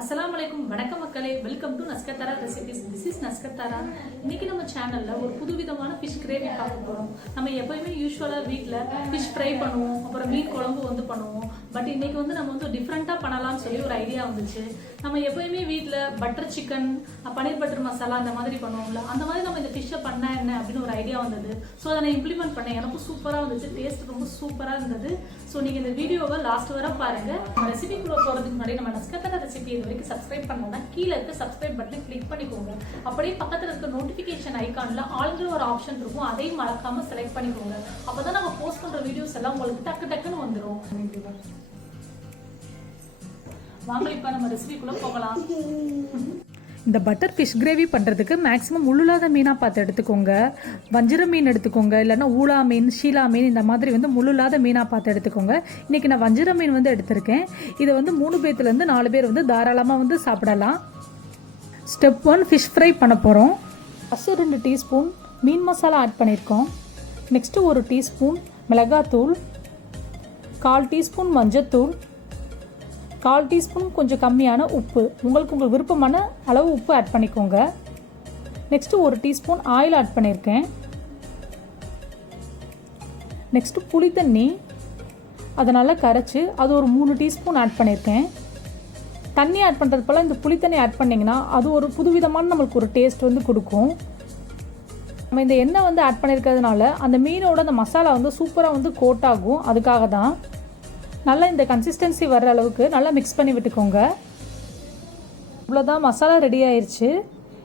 Assalamualaikum, வணக்கம் மக்களே. Welcome to NaskathAaraRecipes. This is NaskathAara. இன்னைக்கு நம்ம சேனல்ல ஒரு புதுவிதமான ஃபிஷ் கிரேவி பார்க்க போறோம். நம்ம எப்பவுமே யூசுவலா வீட்ல ஃபிஷ் ஃப்ரை பண்ணுவோம், அப்புறம் மீன் குழம்பு பண்ணுவோம். பட் இன்னைக்கு நம்ம டிஃபரண்டா பண்ணலாம்னு சொல்லி ஒரு ஐடியா வந்துச்சு. நம்ம எப்பவுமே வீட்ல butter chicken, paneer butter masala அந்த மாதிரி பண்ணுவோம்ல. அந்த மாதிரி நம்ம இந்த ஃபிஷ்ஷை பண்ணா என்ன அப்படின்னு ஒரு ஐடியா வந்தது. ஸோ அதை நான் இம்ப்ளிமெண்ட் பண்ணேன். எனக்கு சூப்பரா வந்துச்சு. டேஸ்ட் ரொம்ப சூப்பரா இருந்தது. ஸோ நீங்க இந்த வீடியோவை லாஸ்ட் வரை பாருங்க. ரெசிபிக்குள்ள போறதுக்கு முன்னாடி நம்ம NaskathAaraRecipes வரைக்கும் சப்ஸ்கிரைப் பண்ணலன்னா கீழே இருக்க சப்ஸ்கிரைப் பட்டனை கிளிக் பண்ணிக்கோங்க. அப்படியே பக்கத்துல இருக்க நோட்டிபிகேஷன் ஐகான்ல ஆல்ரெடி ஒரு ஆப்ஷன் இருக்கும், அதையும் மறக்காம செலக்ட் பண்ணிக்கோங்க. அப்பதான் நம்ம போஸ்ட் பண்ற வீடியோஸ் எல்லாம் உங்களுக்கு டக்கு டக்குன்னு வந்துடும். வாங்க இப்ப நம்ம ரெசிபிக்குள்ள போகலாம். இந்த பட்டர் ஃபிஷ் கிரேவி பண்ணுறதுக்கு மேக்ஸிமம் முள்ளுலாத மீனாக பார்த்து எடுத்துக்கோங்க. வஞ்சிர மீன் எடுத்துக்கோங்க, இல்லைன்னா ஊளா மீன், ஷீலா மீன், இந்த மாதிரி முள்ளுலாத மீனாக பார்த்து எடுத்துக்கோங்க. இன்றைக்கி நான் வஞ்சிர மீன் எடுத்திருக்கேன். இதை 3 பேர்த்துலேருந்து 4 பேர் தாராளமாக சாப்பிடலாம். ஸ்டெப் 1 ஃபிஷ் ஃப்ரை பண்ண போகிறோம். ஃபஸ்ட்டு 2 டீஸ்பூன் மீன் மசாலா ஆட் பண்ணியிருக்கோம். நெக்ஸ்ட்டு 1 டீஸ்பூன் மிளகாத்தூள், 1/4 டீஸ்பூன் மஞ்சத்தூள், 1/4 டீஸ்பூன் கொஞ்சம் கம்மியான உப்பு, உங்களுக்கு விருப்பமான அளவு உப்பு ஆட் பண்ணிக்கோங்க. நெக்ஸ்ட்டு 1 டீஸ்பூன் ஆயில் ஆட் பண்ணியிருக்கேன். நெக்ஸ்ட்டு புளி தண்ணி, அதை நல்லா கரைச்சி அது ஒரு 3 டீஸ்பூன் ஆட் பண்ணியிருக்கேன். தண்ணி ஆட் பண்ணுறது போல் இந்த புளி தண்ணி ஆட் பண்ணிங்கன்னா அது ஒரு புதுவிதமான நம்மளுக்கு ஒரு டேஸ்ட் கொடுக்கும். நம்ம இந்த எண்ணெய் ஆட் பண்ணியிருக்கிறதுனால அந்த மீனோட அந்த மசாலா சூப்பராக கோட் ஆகும். அதுக்காக தான் நல்லா இந்த கன்சிஸ்டன்சி வர்ற அளவுக்கு நல்லா மிக்ஸ் பண்ணி விட்டுக்கோங்க. இவ்வளோதான், மசாலா ரெடி ஆயிடுச்சு.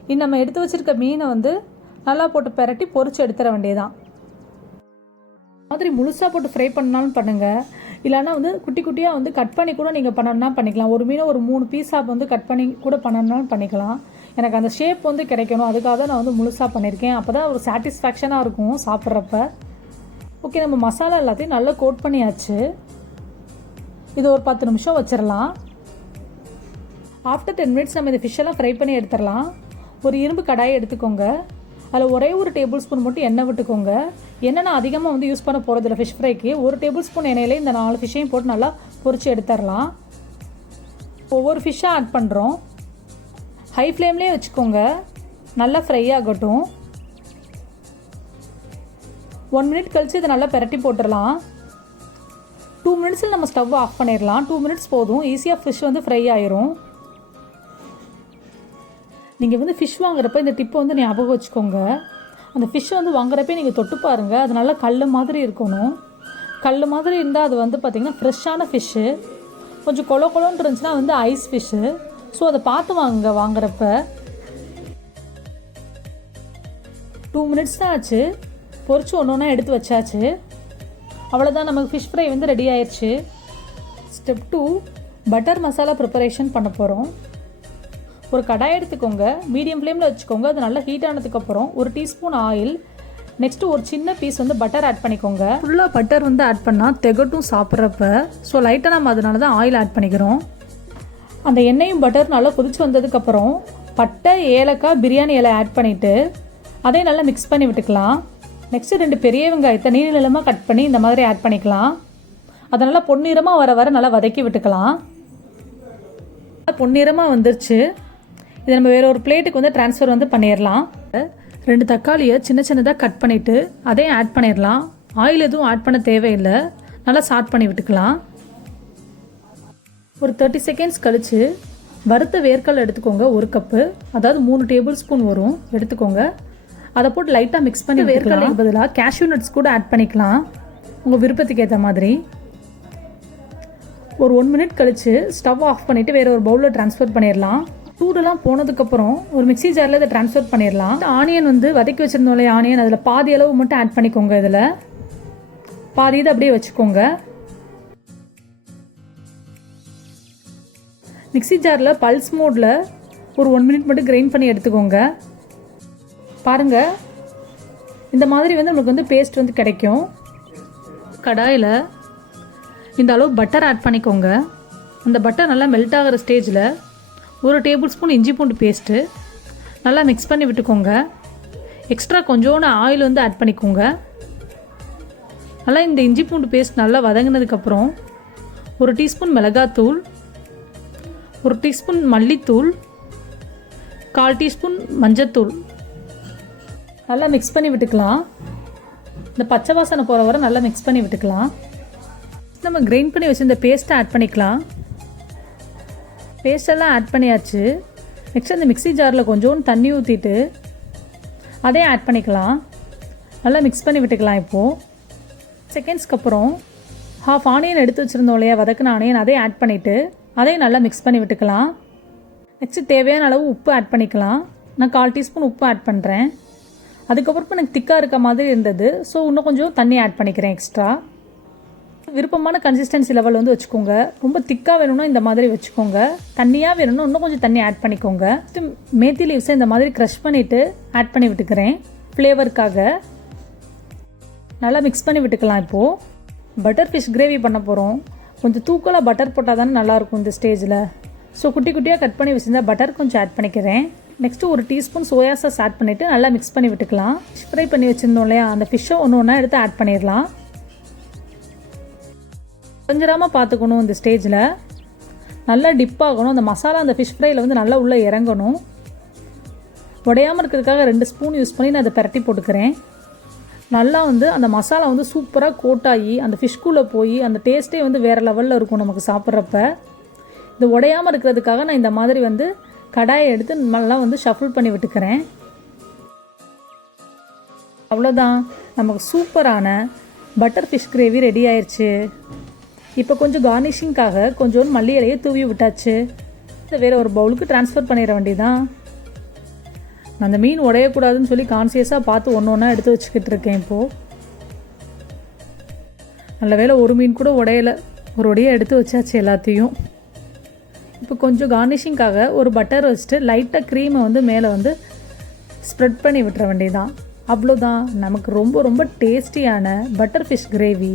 இன்னும் நம்ம எடுத்து வச்சுருக்க மீனை நல்லா போட்டு பெரட்டி பொரிச்சு எடுத்துட வேண்டியதான். மாதிரி முழுசாக போட்டு ஃப்ரை பண்ணாலும் பண்ணுங்கள், இல்லைன்னா குட்டி குட்டியாக கட் பண்ணி கூட நீங்கள் பண்ணணும்னா பண்ணிக்கலாம். ஒரு மீனை ஒரு 3 பீஸாக கட் பண்ணி கூட பண்ணணும்னாலும் பண்ணிக்கலாம். எனக்கு அந்த ஷேப் கிடைக்கணும், அதுக்காக தான் நான் முழுசாக பண்ணியிருக்கேன். அப்போ தான் ஒரு சாட்டிஸ்ஃபேக்ஷனாக இருக்கும் சாப்பிட்றப்ப. ஓகே, நம்ம மசாலா எல்லாத்தையும் நல்லா கோட் பண்ணியாச்சு. இது ஒரு 10 நிமிஷம் வச்சிடலாம். ஆஃப்டர் 10 மினிட்ஸ் நம்ம இந்த ஃபிஷ்ஷெல்லாம் ஃப்ரை பண்ணி எடுத்துடலாம். ஒரு இரும்பு கடாயை எடுத்துக்கோங்க. அதில் ஒரே ஒரு டேபிள் ஸ்பூன் மட்டும் எண்ணெய் விட்டுக்கோங்க. எண்ணெய் நான் அதிகமாக யூஸ் பண்ண போகிறதில்ல ஃபிஷ் ஃப்ரைக்கு. 1 டேபிள் ஸ்பூன் எண்ணெயிலே இந்த 4 ஃபிஷ்ஷையும் போட்டு நல்லா பொரிச்சு எடுத்துடலாம். ஒவ்வொரு ஃபிஷ்ஷாக ஆட் பண்ணுறோம். ஹை ஃப்ளேம்லேயே வச்சுக்கோங்க, நல்லா ஃப்ரை ஆகட்டும். 1 மினிட் கழித்து இதை நல்லா பெரட்டி போட்டுடலாம். 2 மினிட்ஸில் நம்ம ஸ்டவ் ஆஃப் பண்ணிடலாம். 2 மினிட்ஸ் போதும், ஈஸியாக ஃபிஷ் ஃப்ரை ஆயிரும். நீங்கள் ஃபிஷ் வாங்குறப்ப இந்த டிப்பை ஞாபகம் வச்சுக்கோங்க. அந்த ஃபிஷ் வாங்குறப்பே நீங்கள் தொட்டு பாருங்கள், அது நல்லா கல் மாதிரி இருக்கணும். கல் மாதிரி இருந்தால் அது பார்த்திங்கன்னா ஃப்ரெஷ்ஷான ஃபிஷ்ஷு. கொஞ்சம் கொலன்னு இருந்துச்சுன்னா ஐஸ் ஃபிஷ்ஷு. ஸோ அதை பார்த்து வாங்குறப்ப. 2 மினிட்ஸ் தான் ஆச்சு, பொரிச்சு ஒன்றா எடுத்து வச்சாச்சு. அவ்வளோதான், நமக்கு ஃபிஷ் ஃப்ரை ரெடி ஆயிடுச்சு. ஸ்டெப் 2 பட்டர் மசாலா ப்ரிப்பரேஷன் பண்ண போகிறோம். ஒரு கடாய் எடுத்துக்கோங்க, மீடியம் ஃப்ளேமில் வச்சுக்கோங்க. அது நல்லா ஹீட் ஆனதுக்கப்புறம் 1 டீஸ்பூன் ஆயில், நெக்ஸ்ட்டு ஒரு சின்ன பீஸ் பட்டர் ஆட் பண்ணிக்கோங்க. ஃபுல்லாக பட்டர் ஆட் பண்ணால் திகட்டும் சாப்பிட்றப்ப. ஸோ லைட்டாக நம்ம அதனால தான் ஆயில் ஆட் பண்ணிக்கிறோம். அந்த எண்ணெயும் பட்டர் நல்லா கொதிச்சு வந்ததுக்கப்புறம் பட்டை, ஏலக்காய், பிரியாணி இலை ஆட் பண்ணிவிட்டு அதையும் நல்லா மிக்ஸ் பண்ணி விட்டுக்கலாம். நெக்ஸ்ட்டு 2 பெரிய வெங்காயத்தை நீளமாக கட் பண்ணி இந்த மாதிரி ஆட் பண்ணிக்கலாம். அதை நல்லா பொன்னிறமாக வர நல்லா வதக்கி விட்டுக்கலாம். பொன்னிறமாக வந்துருச்சு. இதை நம்ம வேறு ஒரு பிளேட்டுக்கு ட்ரான்ஸ்ஃபர் பண்ணிடலாம். 2 தக்காளியை சின்னதாக கட் பண்ணிவிட்டு அதையும் ஆட் பண்ணிடலாம். ஆயில் எதுவும் ஆட் பண்ண தேவையில்லை, நல்லா சாட் பண்ணி விட்டுக்கலாம். ஒரு 30 செகண்ட்ஸ் கழித்து வறுத்த வேர்க்கடலை எடுத்துக்கோங்க. 1 கப்பு, அதாவது 3 டேபிள் ஸ்பூன் வரும், எடுத்துக்கோங்க. அதை போட்டு லைட்டாக மிக்ஸ் பண்ணி வேர்க்கடலைக்கு பதிலாக கேஷ்யூ நட்ஸ் கூட ஆட் பண்ணிக்கலாம், உங்கள் விருப்பத்துக்கு ஏற்ற மாதிரி. ஒரு 1 மினிட் கழித்து ஸ்டவ் ஆஃப் பண்ணிவிட்டு வேறு ஒரு பவுலில் ட்ரான்ஸ்ஃபர் பண்ணிடலாம். சூடெல்லாம் போனதுக்கப்புறம் ஒரு மிக்ஸி ஜாரில் இதை ட்ரான்ஸ்ஃபர் பண்ணிடலாம். ஆனியன் வதக்கி வச்சுருந்தோம் இல்லையா, ஆனியன் அதில் பாதி அளவு மட்டும் ஆட் பண்ணிக்கோங்க. இதில் பாதி இதை அப்படியே வச்சுக்கோங்க. மிக்ஸி ஜாரில் பல்ஸ் மோடில் ஒரு 1 மினிட் மட்டும் கிரைண்ட் பண்ணி எடுத்துக்கோங்க. பாருங்கள், இந்த மாதிரி நமக்கு பேஸ்ட் கிடைக்கும். கடாயில் இந்த அளவு பட்டர் ஆட் பண்ணிக்கோங்க. அந்த பட்டர் நல்லா மெல்ட் ஆகிற ஸ்டேஜில் 1 டேபிள் ஸ்பூன் இஞ்சி பூண்டு பேஸ்ட்டு நல்லா மிக்ஸ் பண்ணி விட்டுக்கோங்க. எக்ஸ்ட்ரா கொஞ்சோண்டு ஆயில் ஆட் பண்ணிக்கோங்க. நல்லா இந்த இஞ்சி பூண்டு பேஸ்ட் நல்லா வதங்கினதுக்கப்புறம் 1 டீஸ்பூன் மிளகாத்தூள், 1 டீஸ்பூன் மல்லித்தூள், 1/4 டீஸ்பூன் மஞ்சத்தூள் நல்லா மிக்ஸ் பண்ணி விட்டுக்கலாம். இந்த பச்சை வாசனை போகிற வரை நல்லா மிக்ஸ் பண்ணி விட்டுக்கலாம். நம்ம கிரைண்ட் பண்ணி வச்சு இந்த பேஸ்ட்டை ஆட் பண்ணிக்கலாம். பேஸ்டெல்லாம் ஆட் பண்ணியாச்சு. நெக்ஸ்ட் அந்த மிக்ஸி ஜாரில் கொஞ்சோண்டு தண்ணி ஊற்றிட்டு அதையும் ஆட் பண்ணிக்கலாம். நல்லா மிக்ஸ் பண்ணி விட்டுக்கலாம். இப்போது செகண்ட்ஸ்க்கு அப்புறம் 1/2 ஆனியன் எடுத்து வச்சுருந்தோம் இல்லையா, வதக்கின ஆனியன், அதையும் ஆட் பண்ணிவிட்டு அதையும் நல்லா மிக்ஸ் பண்ணி விட்டுக்கலாம். நெக்ஸ்ட்டு தேவையான அளவு உப்பு ஆட் பண்ணிக்கலாம். நான் 1/4 டீஸ்பூன் உப்பு ஆட் பண்ணுறேன். அதுக்கப்புறம் எனக்கு திக்காக இருக்க மாதிரி இருந்தது, ஸோ இன்னும் கொஞ்சம் தண்ணி ஆட் பண்ணிக்கிறேன் எக்ஸ்ட்ரா. விருப்பமான கன்சிஸ்டன்சி லெவல் வந்து வச்சுக்கோங்க. ரொம்ப திக்காக வேணும்னா இந்த மாதிரி வச்சுக்கோங்க, தண்ணியாக வேணும்னா இன்னும் கொஞ்சம் தண்ணி ஆட் பண்ணிக்கோங்க. மேத்தி லீவ்ஸை இந்த மாதிரி க்ரஷ் பண்ணிவிட்டு ஆட் பண்ணி விட்டுக்கிறேன் ஃப்ளேவருக்காக. நல்லா மிக்ஸ் பண்ணி விட்டுக்கலாம். இப்போது பட்டர் ஃபிஷ் கிரேவி பண்ண போகிறோம். கொஞ்சம் தூக்கலாக பட்டர் போட்டால் தானே நல்லாயிருக்கும் இந்த ஸ்டேஜில். ஸோ குட்டி குட்டியாக கட் பண்ணி வச்சுருந்தா பட்டர் கொஞ்சம் ஆட் பண்ணிக்கிறேன். Next 1 teaspoon soya sauce add பண்ணிவிட்டு நல்லா மிக்ஸ் பண்ணி விட்டுக்கலாம். ஃபிஷ் ஃப்ரை பண்ணி வச்சுருந்தோம் இல்லையா, அந்த ஃபிஷ்ஷை ஒன்று ஒன்றா எடுத்து ஆட் பண்ணிடலாம். கொஞ்சராமல் பார்த்துக்கணும். இந்த ஸ்டேஜில் நல்லா டிப் ஆகணும். அந்த மசாலா அந்த ஃபிஷ் ஃப்ரையில் வந்து நல்லா உள்ளே இறங்கணும். உடையாமல் இருக்கிறதுக்காக 2 ஸ்பூன் யூஸ் பண்ணி நான் அதை பரட்டி போட்டுக்கிறேன். நல்லா வந்து அந்த மசாலா வந்து சூப்பராக கோட்டாகி அந்த ஃபிஷ்குள்ளே போய் அந்த டேஸ்ட்டே வந்து வேறு லெவலில் இருக்கும் நமக்கு சாப்பிட்றப்ப. இது உடையாமல் இருக்கிறதுக்காக நான் இந்த மாதிரி வந்து கடாயை எடுத்து நல்லா வந்து ஷஃபிள் பண்ணி விட்டுக்கிறேன். அவ்வளோதான், நமக்கு சூப்பரான பட்டர் ஃபிஷ் கிரேவி ரெடி ஆயிடுச்சு. இப்போ கொஞ்சம் கார்னிஷிங்காக கொஞ்சோண்டு மல்லி இலையை தூவி விட்டாச்சு. இதை வேறு ஒரு பவுலுக்கு ட்ரான்ஸ்ஃபர் பண்ணிட வேண்டியதான். நான் அந்த மீன் உடையக்கூடாதுன்னு சொல்லி கான்சியஸாக பார்த்து ஒன்று ஒன்றா எடுத்து வச்சுக்கிட்டு இருக்கேன். இப்போது நல்ல வேளை ஒரு மீன் கூட உடையலை, ஒரு உடையை எடுத்து வச்சாச்சு எல்லாத்தையும். இப்போ கொஞ்சம் கார்னிஷிங்காக ஒரு பட்டர் வச்சுட்டு லைட்டாக க்ரீமை வந்து மேலே வந்து ஸ்ப்ரெட் பண்ணி விட்டுற வேண்டியதான். அவ்வளோதான், நமக்கு ரொம்ப ரொம்ப டேஸ்டியான பட்டர் ஃபிஷ் கிரேவி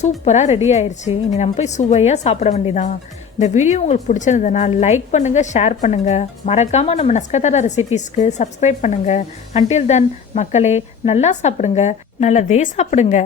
சூப்பராக ரெடி ஆயிடுச்சு. இனி நம்ம போய் சுவையாக சாப்பிட வேண்டியதான். இந்த வீடியோ உங்களுக்கு பிடிச்சிருந்ததுன்னா லைக் பண்ணுங்கள், ஷேர் பண்ணுங்கள். மறக்காமல் நம்ம NaskathAaraRecipesக்கு ரெசிபீஸ்க்கு சப்ஸ்கிரைப் பண்ணுங்கள். அன்டில் தென் மக்களே, நல்லா சாப்பிடுங்க, நல்லதே சாப்பிடுங்க.